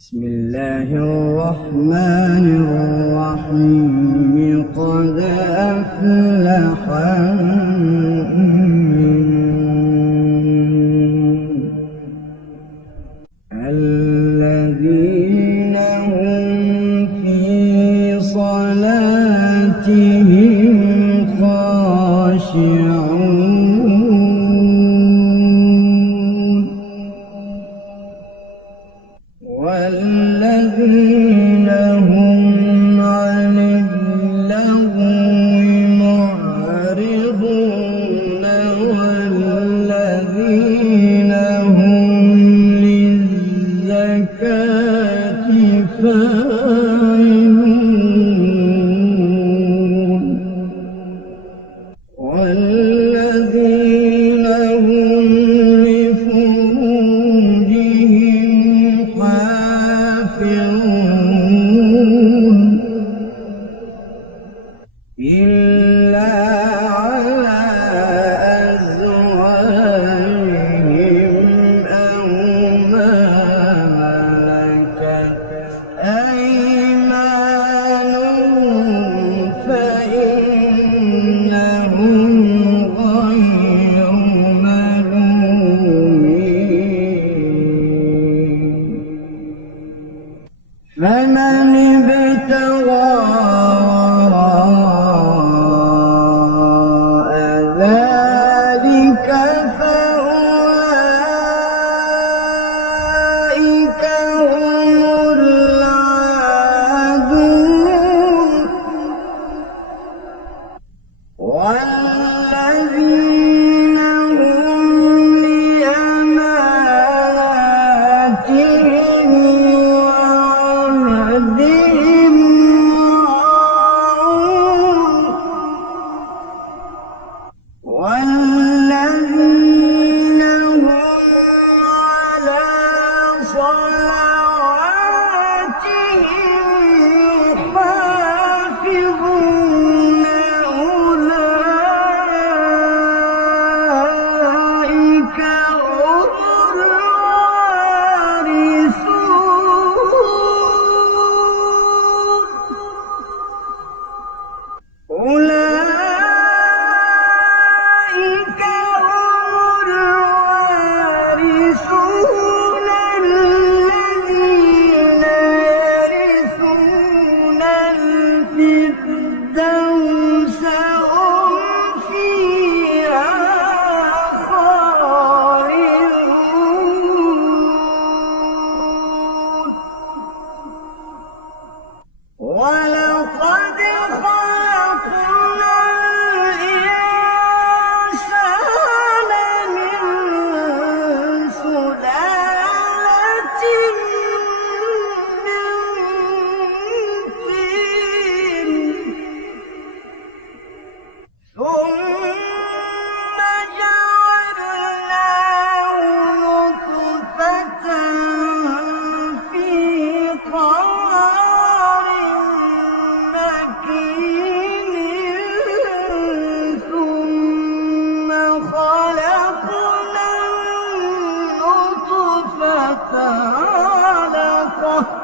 بسم الله الرحمن الرحيم قد أفلح المؤمنون الذين هم في صلاتهم خاشعون والذين هم عن اللغو معرضون والذين هم للزكاة فاعلون والذين هم لفروجهم حافظون إلا على أزواجهم أو ما ملكت أيمانهم فإنهم غير ملومين فمن ابتغى وراء ذلك فأولئك هم العادون والذين هم لأماناتهم وعهدهم راعون والذين هم على صلواتهم يحافظون أولئك هم الوارثون أولئك هم الوارثون الذين يرثون الفردوس هم فيها خالدون ولقد خلقنا الإنسان من سلالة من طين ثم جعلناه نطفة في قرار مكين ثم خلقنا النطفة علقة